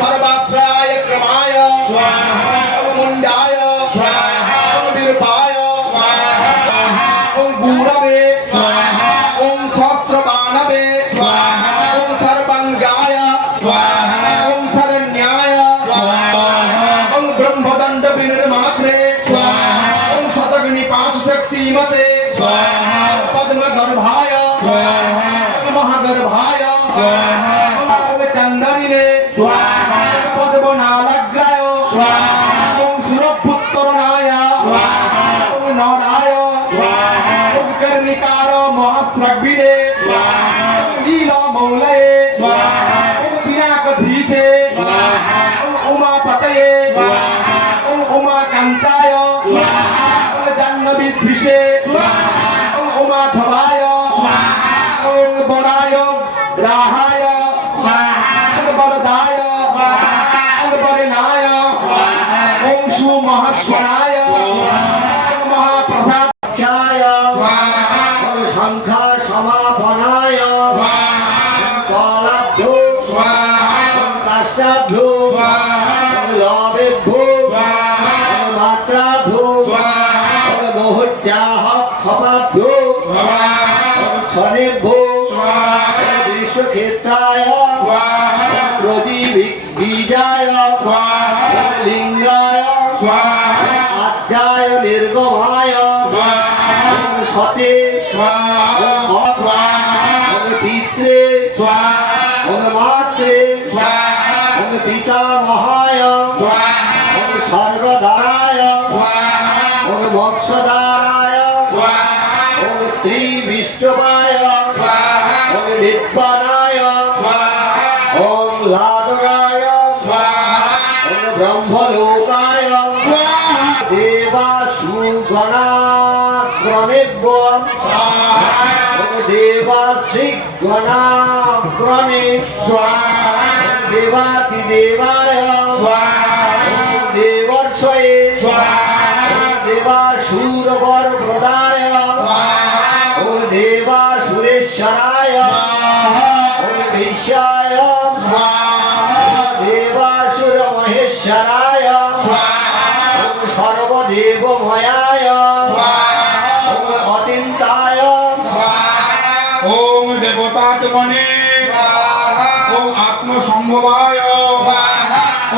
सर्वाश्रयाय क्रमाय स्वाहा मुंडाय स्वाहा विरूपाय स्वाहा गुरवे स्वाहा ओम सहस्रबाणवे स्वाहा ओम सर्वांगाय स्वाहा ओम शरण्याय स्वाहा ओम ब्रह्मदंड विनिर्मात्रे स्वाहा ओम शतग्निपाश शक्तिमते स्वाहा पद्मगर्भाय स्वाहा महागर्भाय स्वाहा ओम चंदनिने स्वाहा पद्मनालग्राय स्वाहा ओम सुरपुत्तरणाय स्वाहा ओम नराय स्वाहा ओम कर्णिकार महास्रग्विने स्वाहा ओम लीलामौलये स्वाहा ओम पिनाकधीशे स्वाहा ओम उमापतये स्वाहा ओम उमाकान्ताय स्वाहा ओम जाह्नवीधीशे स्वाहा ओम उमाधवाय स्वाहा ओम वराय ग्राहाय स्वाहा ओम वरदाय स्वाहा ओम वरनाय स्वाहा ओम सुमहाश्वराय स्वाहा ओम महाप्रसाद्याय स्वाहा ओम शंखा समापनाय स्वाहा ओम कालाभ्यो स्वाहा ओम काष्ठाभ्यो स्वाहा ओम लाभेभ्यो स्वाहा ओम मात्राभ्यो स्वाहा ओम मोहत्याः खपाभ्यो स्वाहा ओम क्षणेभ्यो स्वाहा ओम विश्वक्षेत्राय स्वाहा ओम प्रदीबीजाय स्वाहा ओम लिंगाय स्वाहा आद्याय निर्गमाय स्वाहा ओम सते स्वाहा ओम पित्रे स्वाहा ओम मात्रे स्वाहा ओम पितामहाय स्वाहा ओम सर्गधाराय स्वाहा ओम मोक्षधाराय स्वाहा ओम त्रिविष्णवाय स्वाहा ओम निप्पानाय स्वाहा ओम लादराय स्वाहा ओम ब्रह्मलोकाय स्वाहा देवासुगणा क्रमेभ्यः स्वाहा ओम देवाश्रीगणा क्रमे स्वाहा देवातिदेवाय स्वाहा ओम देवर्षये स्वाहा देवासुरवरप्रदाय स्वाहा ओम देवासुरेश्वराय ओम विश्वाय स्वाहा देवासुरमहेश्वराय स्वाहा ओम सर्वदेवमयाय स्वाहा ओम अतिन्ताय स्वाहा ओम देवतात्मने स्वाहा ओम आत्मसंभवाय स्वाहा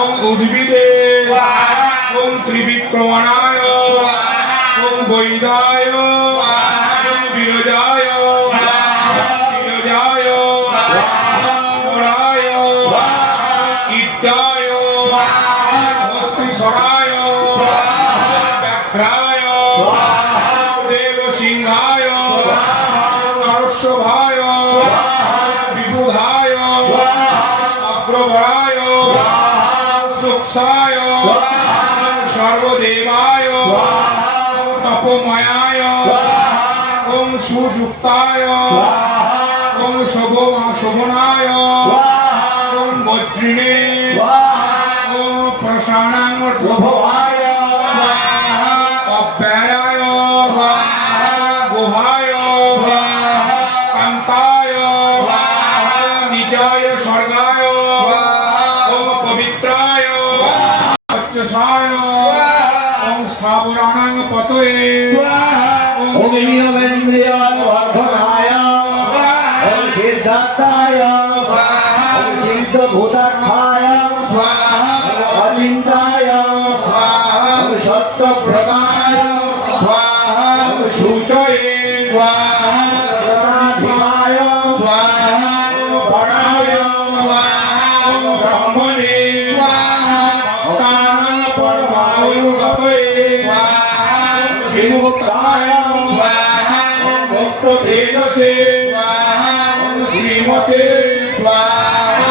ओम उद्भिदे स्वाहा ओम त्रिविक्रमणाय स्वाहा ओम वैदाय स्वाहा ओम विरजाय स्वाहा विरजाय स्वाहा मोराय स्वाहा इत्याय स्वाहा हस्तिसराय स्वाहा व्याघ्राय स्वाहा देवसिंहाय स्वाहा नरस्वभाय स्वाहा विबुधाय स्वाहा अग्रवराय स्वाहा सुक्षाय स्वाहा सर्वदेवाय स्वाहा तपोमयाय स्वाहा ओम सुयुक्ताय स्वाहा ओम शोभनाय स्वाहा ओम वज्रिणे स्वाहा ओम प्रशानाय प्रभवाय स्वाहा अव्ययाय स्वाहा गुहाय स्वाहा कान्ताय स्वाहा निजाय स्वर्गाय स्वाहा ओम पवित्राय स्वाहा अच्छसाय ओम स्थावराणाय पतये स्वाहा ओम नियमेन्द्रियानुवर्धनाय ओम सिद्धार्थाय ओम सिद्धभूतार्थाय स्वाहा ओम अचिन्ताय स्वाहा ओम सत्यव्रताय स्वाहा ओम शुचये स्वाहा गणाधिपाय स्वाहा ओम वराय स्वाहा ओम ब्रह्मणे स्वाहा भक्तानां परमायुगतये स्वाहा ओम विमुक्ताय स्वाहा ओम भक्ततेजसे स्वाहा ओम श्रीमते स्वाहा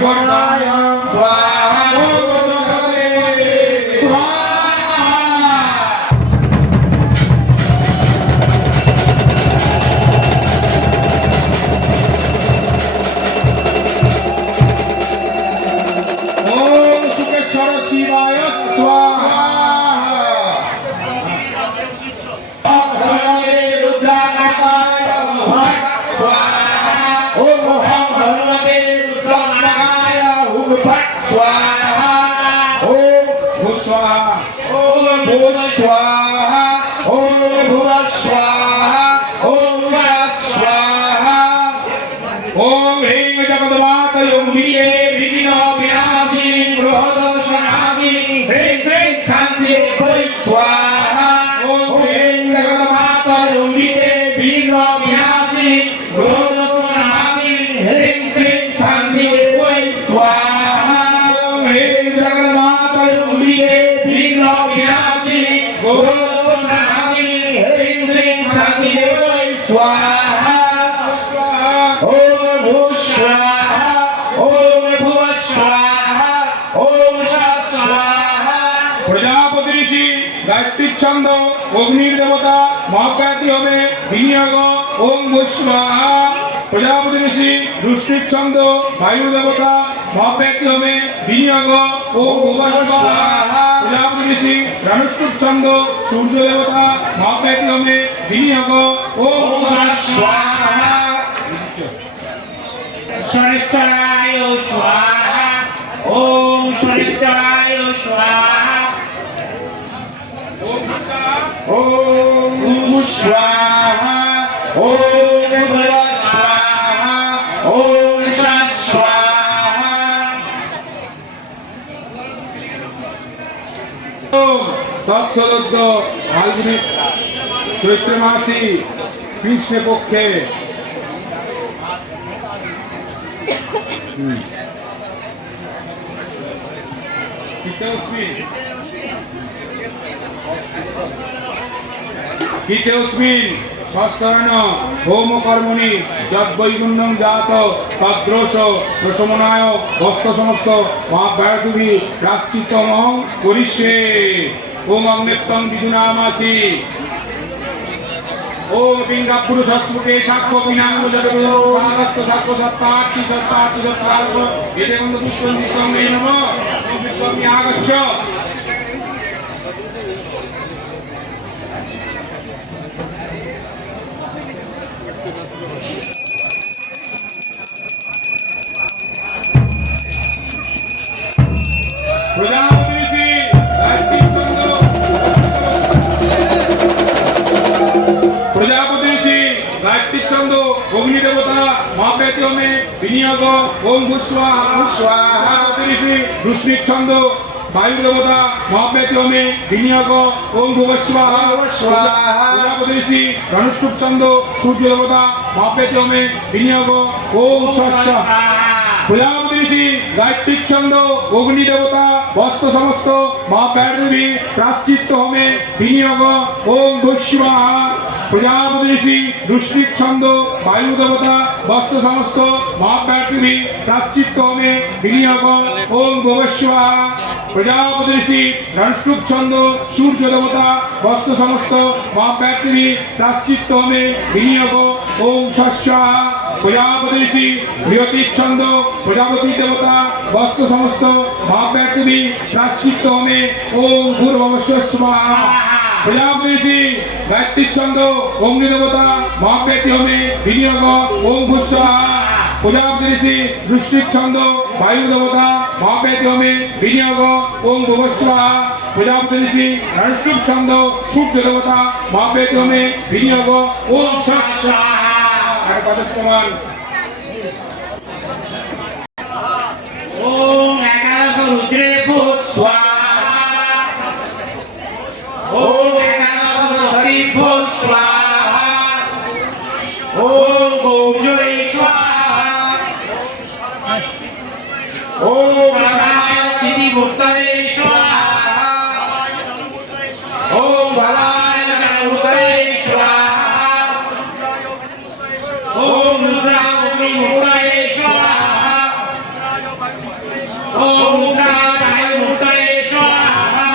गणाय स्वाहा ओम गणपते स्वाहा। ओम सुकेश्वर शिवाय स्वाहा स्वाहा ओम भगवते रुद्रात्मकाय हुं फट् स्वाहा ओम भूः स्वाहा ओम भूः स्वाहा ओम भुवः स्वाहा ओम शाः स्वाहा ओम ह्रीं जगन्मातरं विद्ये विघ्न विनाशिनी ग्रहदोषनाशिनी ह्रीं श्रीं शान्ति वै स्वाहा ओम ह्रीं जगन्मातरं विद्ये विघ्न विनाशिनी ग्रहदोषनाशिनी ह्रीं श्रीं शान्ति वै स्वाहा ओम ह्रीं जगन्मातरं विद्ये विघ्न विनाशिनी ग्रहदोषनाशिनी ह्रीं श्रीं शान्ति वै स्वाहा स्वाहा ओम भूः स्वाहा ओम भुवः स्वाहा ओम शाः स्वाहा प्रजापति ऋषि गायत्री छंद अग्निर देवता महाकाती হবে বিনিয়োগ ওম ভূः स्वाहा प्रजापति ऋषि रुष्टिक छंद वायु देवता महाकाती হবে বিনিয়োগ ওম ভুবঃ स्वाहा प्रजापति ऋषि धनुष्टुप छंद सूर्य देवता महाकाती হবে বিনিয়োগ ওম ভুবঃ स्वाहा स्वरिष्ठाय स्वाहा ओम स्वरिष्ठाय स्वाहा ओम स्वाहा ओम भूः स्वाहा ओम भुवः स्वाहा ओम शाः स्वाहा তৎসদত্ত ফাল্গুনে চৈত্র মাসে কৃষ্ণ পক্ষে কিতেস্মিন ষষ্ঠয়ন হোম কর্মণি যদ্বৈগুণ্যং জাত তদ্রোষ প্রশমনায় হস্ত সমস্ত মহাব্যাধুভি প্রাশ্চিত্তমহং করিষ্যে ওম অগ্নেত্তং বিদুনামাসি ओम पिंगा पुरुषस्मुखे साक्ष्य पिनांग जगतो भागस्थ साक्ष्य सत्तार्थ सत्तार्थ सत्तार्थ एते बंद पुष्पं पुष्पं मे नमः ओम विद्वं यागच्छ प्रजापति ऋषि गायत्री छंद प्रजापति ऋषि गायत्री छंद अग्नि देवता महाकाती होमे विनियोग ओम भूः स्वाहा स्वाहा प्रजापति ऋषि रुष्टिक छंद वायु देवता महाकाती होमे विनियोग ओम भुवः स्वाहा स्वाहा प्रजापति ऋषि धनुष्टुप छंद सूर्य देवता महाकाती होमे विनियोग ओम स्वाहा प्रजापति ऋषि गायत्री छंद अग्नि देवता वस्त्र समस्त महाप्यारदेवी प्राश्चित्त होमे विनियोग ओम भूः स्वाहा प्रजापति ऋषि रुष्टिक छंद वायु देवता वस्त्र समस्त महाप्यारदेवी प्राश्चित्त होमे विनियोग ओम भुवः स्वाहा प्रजापति ऋषि धनुष्टुप छंद सूर्य देवता वस्त्र समस्त महाप्यारदेवी प्राश्चित्त होमे विनियोग ओम स्वाहा प्रजापति ऋषि बृहति छंद प्रजापति देवता वस्त्र समस्त महाप्यारदेवी प्राश्चित्त होमे ओम भूर्भुवः स्वाहा प्रजापति ऋषि गायत्री छंद अग्नि देवता महाप्यारदेवी होमे विनियोग ओम भूः स्वाहा प्रजापति ऋषि रुष्टिक छंद वायु देवता महाप्यारदेवी होमे विनियोग ओम भुवः स्वाहा प्रजापति ऋषि धनुष्टुप छंद सूर्य देवता महाप्यारदेवी होमे विनियोग ओम स्वाहा ओम एकादश रुद्रे भूः स्वाहा ओम एकादश हरि भूः स्वाहा ओम गोमजुरे स्वाहा ओम भवाय तिथि मूर्तये स्वाहा ओम भवाय मूर्तये स्वाहा ओम रुद्राग्नि मूर्तये स्वाहा ओम रुद्राय मूर्तये स्वाहा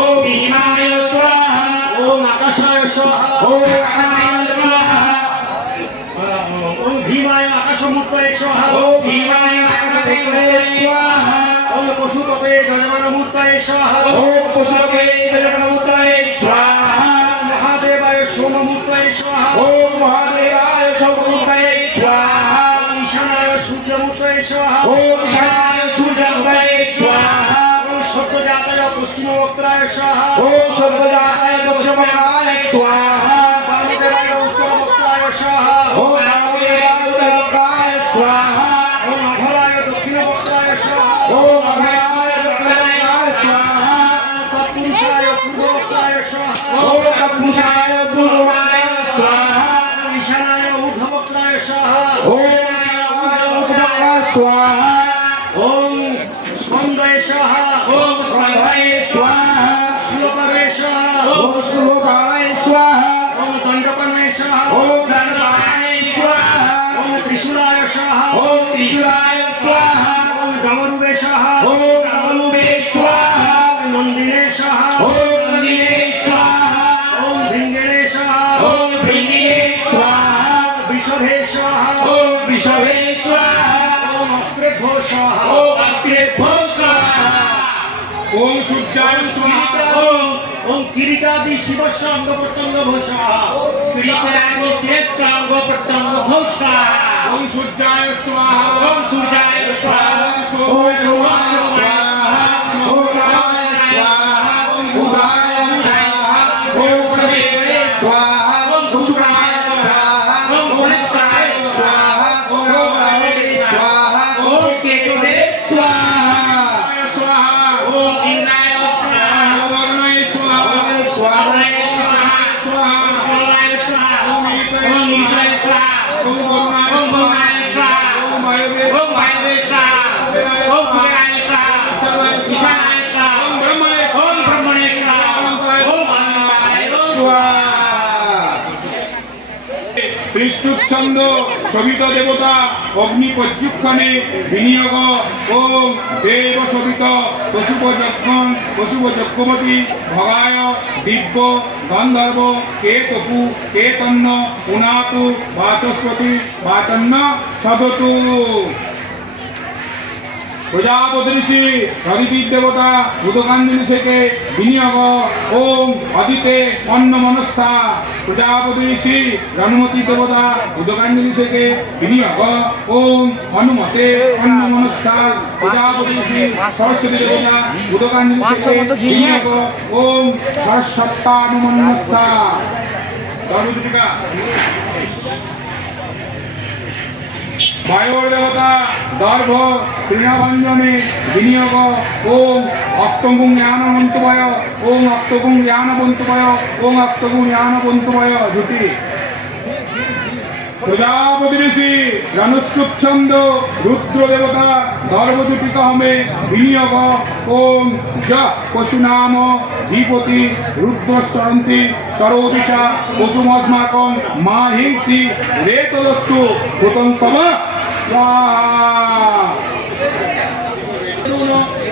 ओम भीमाय स्वाहा ओम आकाशाय स्वाहा ओम आकाशाय स्वाहा ओम भीमाय आकाशमूर्तये स्वाहा ओम भीमाय आकाशमूर्तये स्वाहा ओम पशुपते गजमानमूर्तये स्वाहा ओम पशुपते गजमानमूर्तये स्वाहा महादेवाय सोममूर्तये स्वाहा ओम महादेवाय सोममूर्तये स्वाहा ईशानाय सूर्यमूर्तये स्वाहा ओम ईशानाय सूर्योदये स्वाहा ओम सद्योजाताय पश्चिमवक्त्राय स्वाहा ओम सर्वजाताय दक्षिणवक्त्राय स्वाहा वामदेवाय उत्तरवक्त्राय स्वाहा ओम नामदेवाय उत्तरवक्त्राय स्वाहा ओम अघराय दक्षिणवक्त्राय स्वाहा ओम अभयाय दक्षिणवक्त्राय स्वाहा तत्पुरुषाय पूर्ववक्त्राय स्वाहा ओम तत्पुरुषाय पूर्वाय स्वाहा ओम ईशानाय ऊर्ध्ववक्त्राय स्वाहा ओम ईशानाय उत्तराय स्वाहा ओम स्कंदय स्वाहा ओम स्कंदये स्वाहा श्लोकरे स्वाहा ओम श्लोकाय स्वाहा ओम दंडकर्णे स्वाहा ओम दंडकाय स्वाहा ओम त्रिशूलाय स्वाहा ओम त्रिशूलाय स्वाहा ओम डमरुवे स्वाहा ओम नमोवे स्वाहा ओम नंदिने स्वाहा ओम नंदिने स्वाहा ओम भिंगणे स्वाहा ओम भृंगिने स्वाहा विषभे स्वाहा ओम विषवे स्वाहा ओम अस्त्रेभ्यो स्वाहा ओम अग्रेभ्यो स्वाहा ओम सूर्याय स्वाहा ओम किरीटादि शिवस्य अंग प्रत्यंग स्वाहा किरीटादि श्रेष्ठ अंग प्रत्यंग स्वाहा ओम सूर्याय स्वाहा ओम सूर्याय स्वाहा ओम सोमाय स्वाहा ओम रामाय स्वाहा ओम बुधाय स्वाहा ओम प्रदेवे स्वाहा ओम सुषुम्नाय स्वाहा ओम सुनेत्राय स्वाहा ओम रामे स्वाहा ओम केतुवे स्वाहा स्वाहा ओम इंद्राय स्वाहा ओम अग्नये स्वाहा ओम स्वाहाय स्वाहा स्वाहा ओम स्वाहा ओम ओम ईशानाय ईशानाय स्वाहा ओम वरुणाय ओम स्वाहा वरुणाय स्वाहा ओम वायवे ओम वायवे स्वाहा ओम सूर्याय स्वाहा ईशानाय स्वाहा ओम ब्रह्मणे ओम ब्रह्मणे स्वाहा ओम अनंताय स्वाहा ত্রিষ্টুচ্ছন্দ সবিত দেবতা অগ্নি প্রযুক্ষণে বিনিয়োগ ওম দেব সবিত পশুপ যজ্ঞন পশুপ যজ্ঞমতি ভগায় দিব্য গন্ধর্ব কেতপু কেতন্ন পুনাতু বাচস্পতি বাচন্ন সদতু প্রজাপতি ঋষি হরিবীর দেবতা উদকাঞ্জলি থেকে বিনিয়োগ ওম অদিতে অন্ন মনস্থা প্রজাপতি ঋষি রণমতি দেবতা উদকাঞ্জলি থেকে বিনিয়োগ ওম হনুমতে অন্ন মনস্থা প্রজাপতি ঋষি সরস্বতী দেবতা উদকাঞ্জলি থেকে বিনিয়োগ ওম সরস্বত্তানুমনস্থা সর্বদীপিকা বায়ুর দেবতা দর্ভ তৃণভঞ্জনে বিনিয়োগ ওম অক্তগুং জ্ঞানবন্তময় ওম অক্তগুং জ্ঞানবন্তময় ওম অক্তগুং জ্ঞানবন্তময় ঝুটি প্রজাপতি ঋষি রণস্কুচ্ছন্দ রুদ্র দেবতা দর্ভজুটিকা হোমে বিনিয়োগ ওম য পশুনাম ধীপতি রুদ্রস্তরন্তি সরোদিশা পশুমস্মাকং মা হিংসি রেতলস্তু ভূতন্তম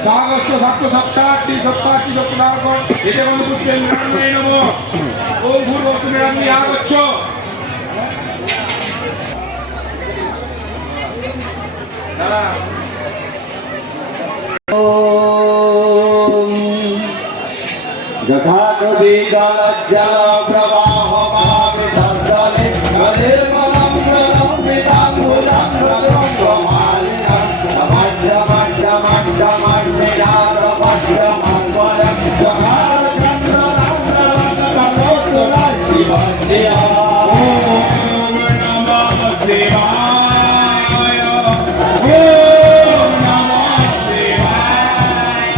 সাগস্য সপ্ত সপ্তাহটি সপ্তাহটি সপ্তাহ এতে কোনো পুষ্পের নিরাময় নব ওম ভূর্বস্তু নিরাময় আগচ্ছ यथा कविता प्रवाह महाविदर्शने कलिर्मलं प्रलम्बिताङ्गुलं प्रद्रव्यमालिनं नमड्डमड्डमड्डमड्डिनारमड्डमङ्गलं जहारचन्द्रनन्दनन्दनोत्तराशिवन्द्या ॐ नमः शिवाय ॐ नमः शिवाय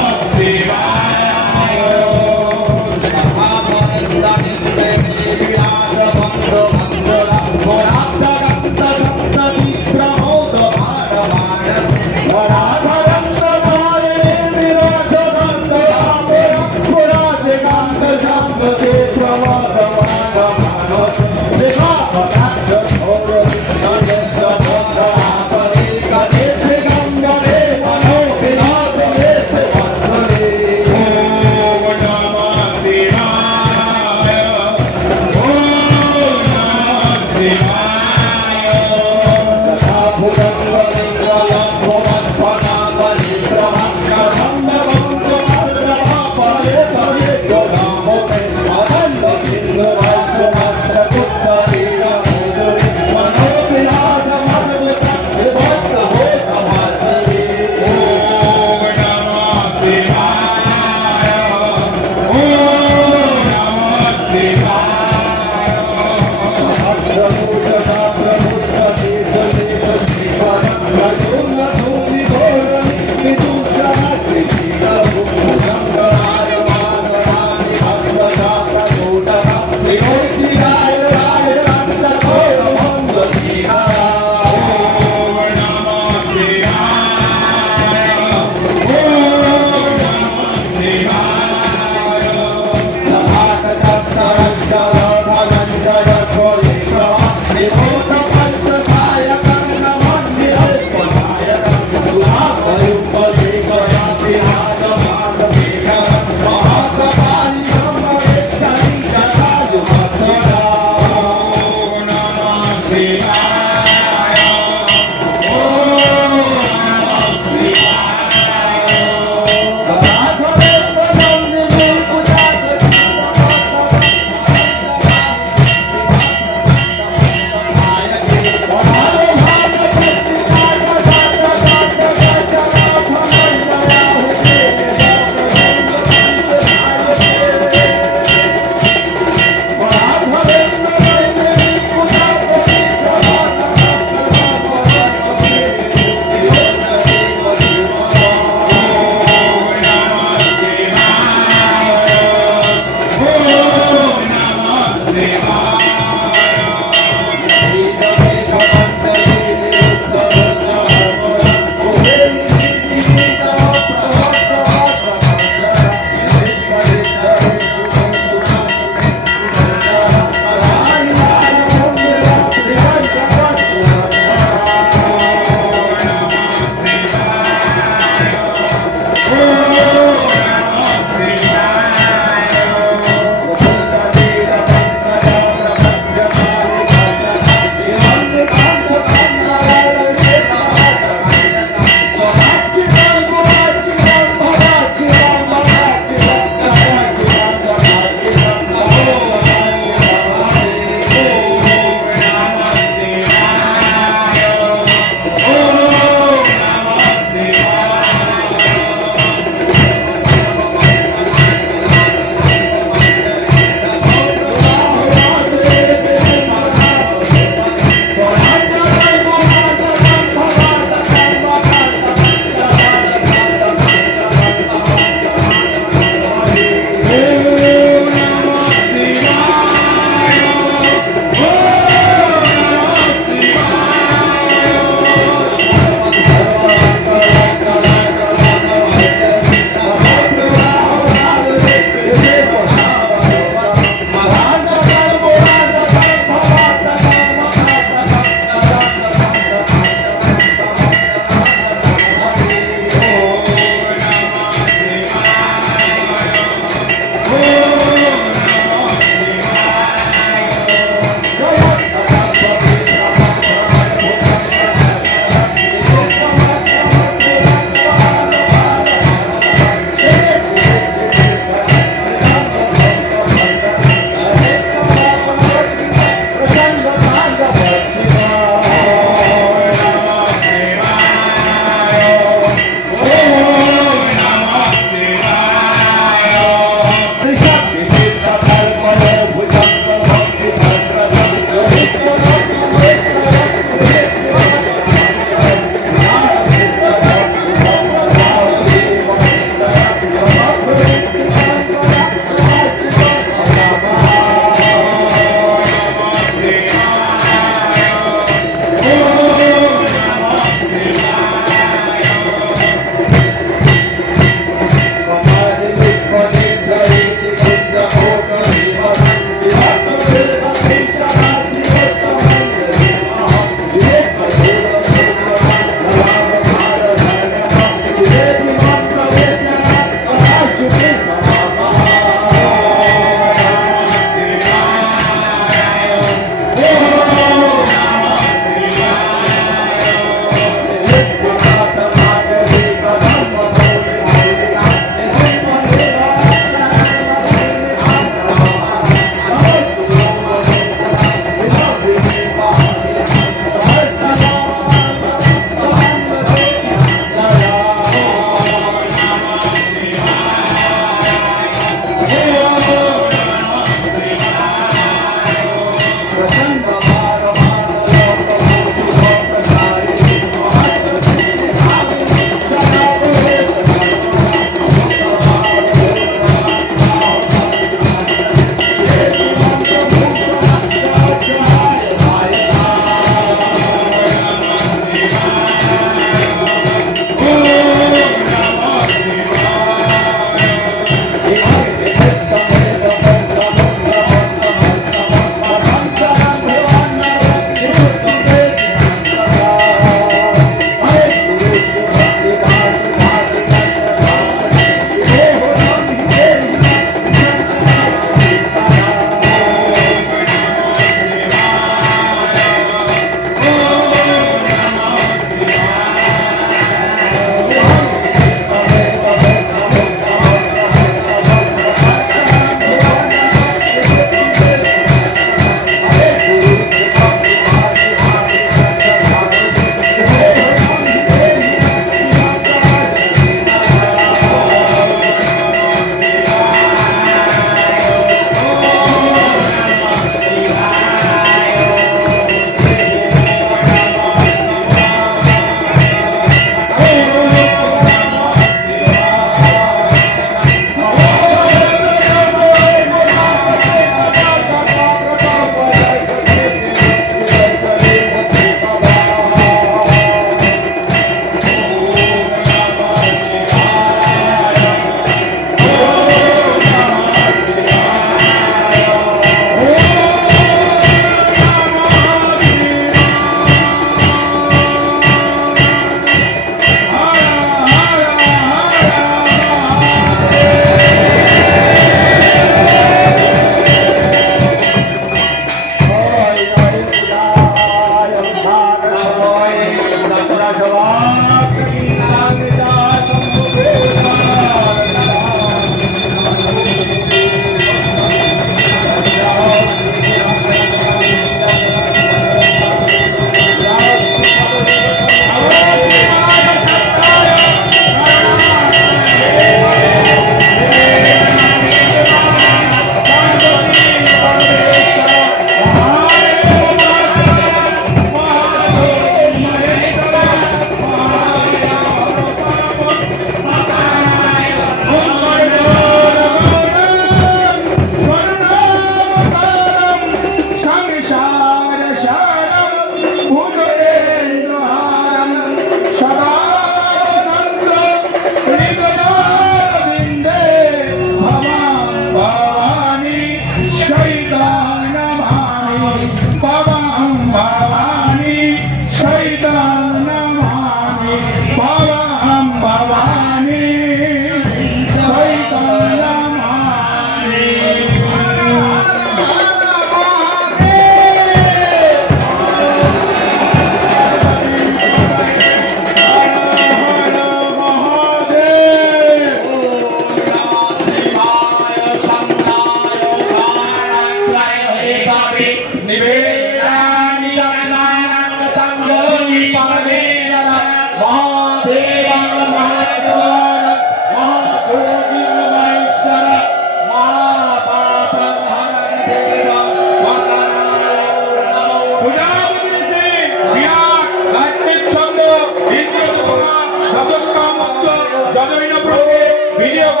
জৈনপ্রভে বিনিয়োগ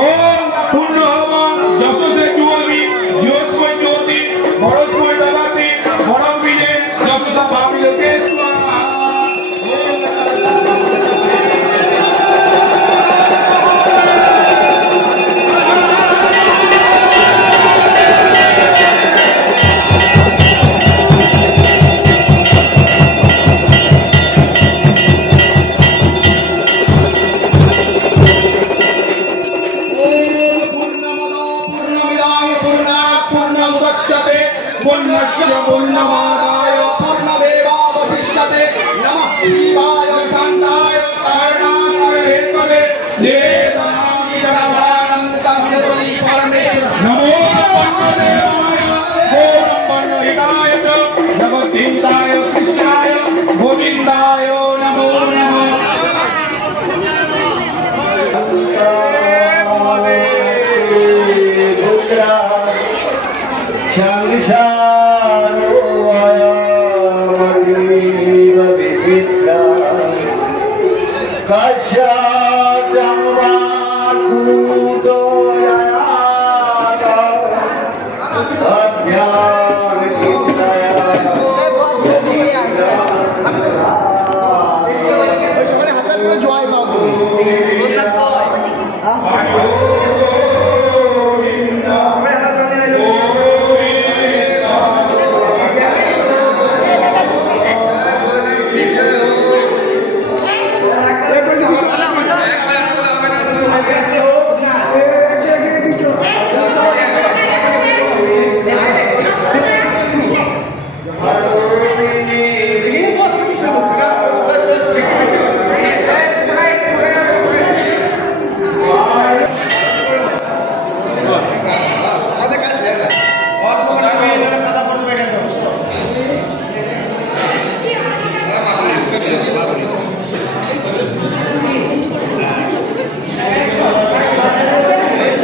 ওম পূর্ণ হব যশসে যুবমি জিওস্ময় জ্যোতি বরস্ময় দদাতি বরং বিনে যশসা ভাবিলোকে স্বাহা। पूर्णमिदाय पूर्णात् पूर्णमुदच्यते पूर्णस्य पूर्णमादाय पूर्णमेवावशिष्यते नमः शिवाय शान्ताय कारणाय हेतवे